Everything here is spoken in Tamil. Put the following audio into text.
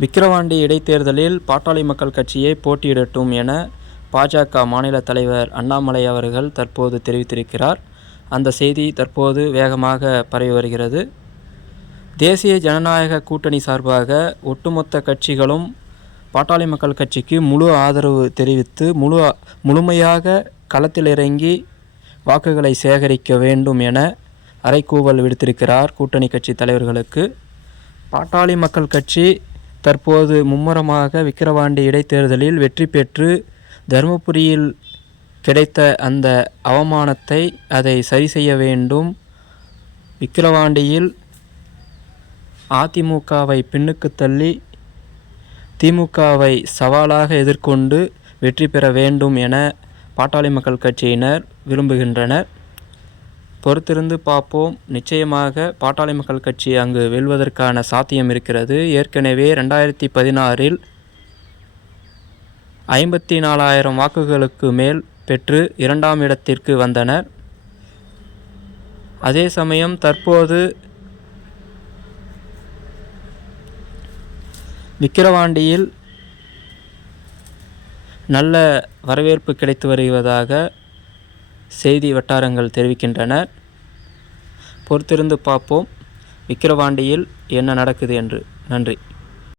விக்கிரவாண்டி இடைத்தேர்தலில் பாட்டாளி மக்கள் கட்சியை போட்டியிடட்டும் என பாஜக மாநில தலைவர் அண்ணாமலை அவர்கள் தற்போது தெரிவித்திருக்கிறார். அந்த செய்தி தற்போது வேகமாக பரவி வருகிறது. தேசிய ஜனநாயக கூட்டணி சார்பாக ஒட்டுமொத்த கட்சிகளும் பாட்டாளி மக்கள் கட்சிக்கு முழு ஆதரவு தெரிவித்து முழுமையாக களத்தில் இறங்கி வாக்குகளை சேகரிக்க வேண்டும் என அறைகூவல் விடுத்திருக்கிறார் கூட்டணி கட்சி தலைவர்களுக்கு. பாட்டாளி மக்கள் கட்சி தற்போது மும்முரமாக விக்கிரவாண்டி இடைத்தேர்தலில் வெற்றி பெற்று தருமபுரியில் கிடைத்த அந்த அவமானத்தை அதை சரி செய்ய வேண்டும். விக்கிரவாண்டியில் அதிமுகவை பின்னுக்கு தள்ளி திமுகவை சவாலாக எதிர்கொண்டு வெற்றி பெற வேண்டும் என பாட்டாளி மக்கள் கட்சியினர் விரும்புகின்றனர். பொறுத்திருந்து பார்ப்போம். நிச்சயமாக பாட்டாளி மக்கள் கட்சி அங்கு வெல்வதற்கான சாத்தியம் இருக்கிறது. ஏற்கனவே 2016 54,000 வாக்குகளுக்கு மேல் பெற்று 2ஆம் இடத்திற்கு வந்தனர். அதே சமயம் தற்போது விக்கிரவாண்டியில் நல்ல வரவேற்பு கிடைத்து வருவதாக செய்தி வட்டாரங்கள் தெரிவிக்கின்றன. பொறுத்திருந்து பார்ப்போம் விக்கிரவாண்டியில் என்ன நடக்குது என்று. நன்றி.